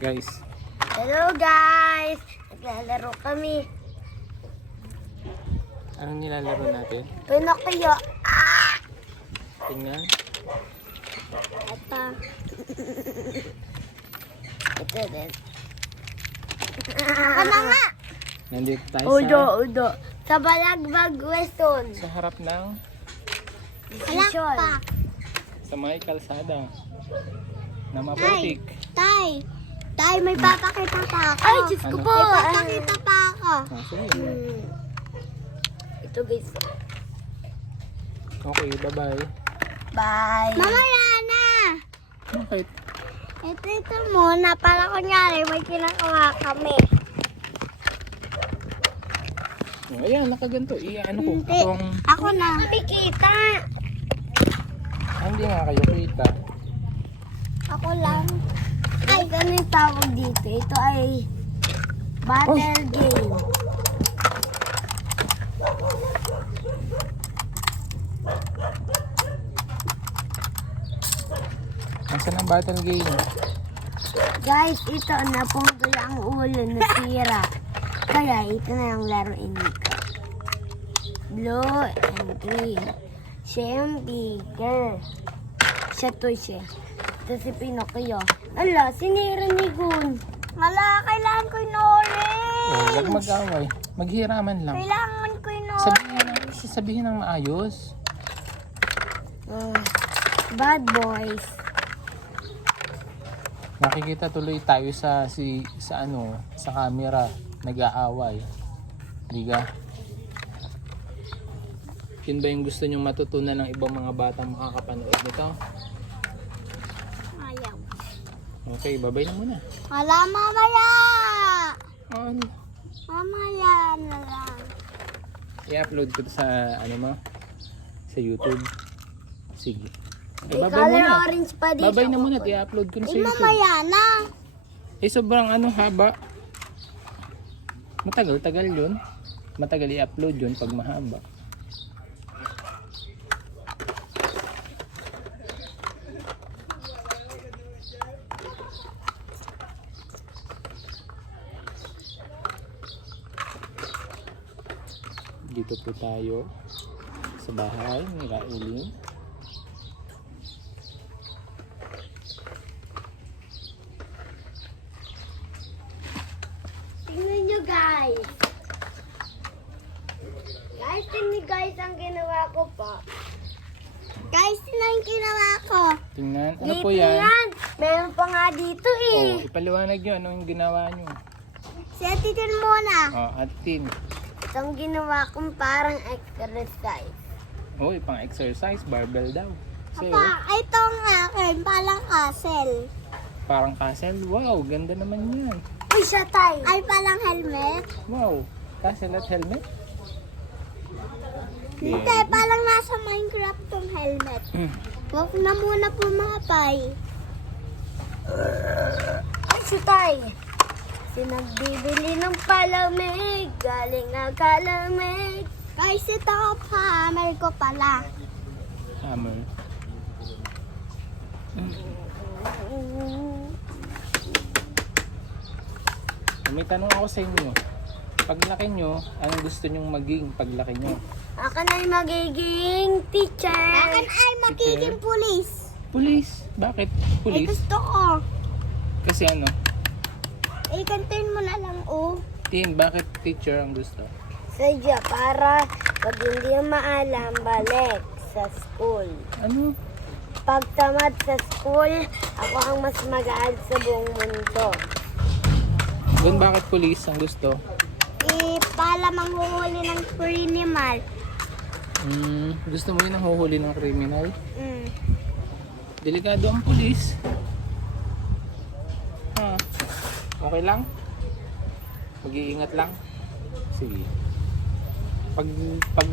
Guys, Hello guys! Naglalaro kami. anong nilalaro natin? Pinocchio. Tingnan. Ito. Ito din. Ako na nga! Nandito tayo Udo. Sa Balagbag Weston. sa harap ng Decision. sa may kalsada na maputik. Tay, may papakita pa ako. Ay, Diyos ko Ano? po. May papakita pa ako. Sige. Ito guys. Okay, bye-bye. Bye. Mamaya na. Bakit? Ito muna. Para kunyari, may kinakawa kami. Oh, ayan, nakaganto. Ano ko? Hindi. Ako na. Pikita. Hindi nga kayo kita. Ako lang. Ay, ano yung tawag dito? Ito ay battle game. Nasaan ang battle game? Guys, ito napungtol ang ulo na sira. Kaya ito na ang laruin dito. Blue and green. Siya yung bigger. Siya to siya. Ito si Pinocchio. Ala, sinira ni Gun. Ala, kailangan ko yung orange. Huwag mag-away. Maghiraman lang. Kailangan ko yung orange. Sabihin ng maayos. Bad boys. Nakikita tuloy tayo sa camera nag-aaway. Diga. Yun ba yung gusto nyong matutunan ng ibang mga batang makakapanood nito? Ayaw. Okay, bye-bye na muna. Wala, mamaya. Ano? Mamaya na lang. I-upload ko to sa sa YouTube. Sige. May Bye-bye color muna. orange pa dito. Bye-bye na muna. I-upload ko na sa YouTube. Mamaya na. Sobrang haba. Matagal yun. Matagal i-upload yun pag mahaba. Dito po tayo sa bahay ni Raelin. Tingnan nyo guys. Tingnan nyo guys ang ginawa ko po. Guys, tingnan yung ginawa ko. Tingnan. Ano Dito po yan? Meron pa nga dito Oh, ipaliwanag nyo. Anong ginawa nyo? Setitin muna. Oh, atin. Itong ginawa kong parang exercise. Oh, pang exercise. Barbell daw. Kasi, Ito ang akin, parang castle. parang castle. Wow, ganda naman yan. Uy, siya tayo. Ay, parang helmet. Wow, castle at helmet. Hindi, parang nasa Minecraft tong helmet. Huwag na muna pumapay. Ay, si Tay. Sinagbibili ng palamig, galing nga kalamig. Guys, ito pa, hammer ko pala. Hammer. May tanong ako sa inyo. Paglaki nyo, anong gusto nyong maging paglaki nyo? Akin ay magiging teacher. Akin ay magiging police. Police. Bakit Ay, police? gusto ko. Kasi Ikantin mo na lang, Tin, bakit teacher ang gusto? Sadya, para pag hindi maalam, balik sa school. Ano? Pag tamad sa school, ako ang mas mag-aal sa buong mundo. Doon bakit police ang gusto? Para manghuhuli ng criminal. Gusto mo yun ang huhuli ng criminal? Mm. Delikado ang police. Okay lang? Mag-iingat lang? Sige. Pag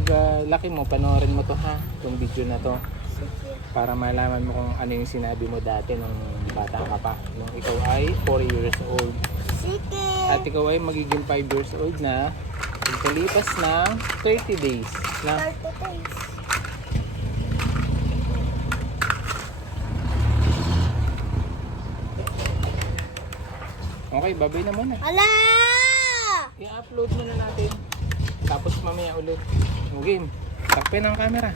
laki mo, panoorin mo to itong video na to. Para malaman mo kung ano yung sinabi mo dati nung bata ka pa. Nung ikaw ay 4 years old. Sige. At ikaw ay magiging 5 years old na. Pagkalipas ng 30 days. Na, 30 days. Okay, babay na muna. Ala! I-upload muna natin. Tapos mamaya ulit. O game. Takpin ang camera.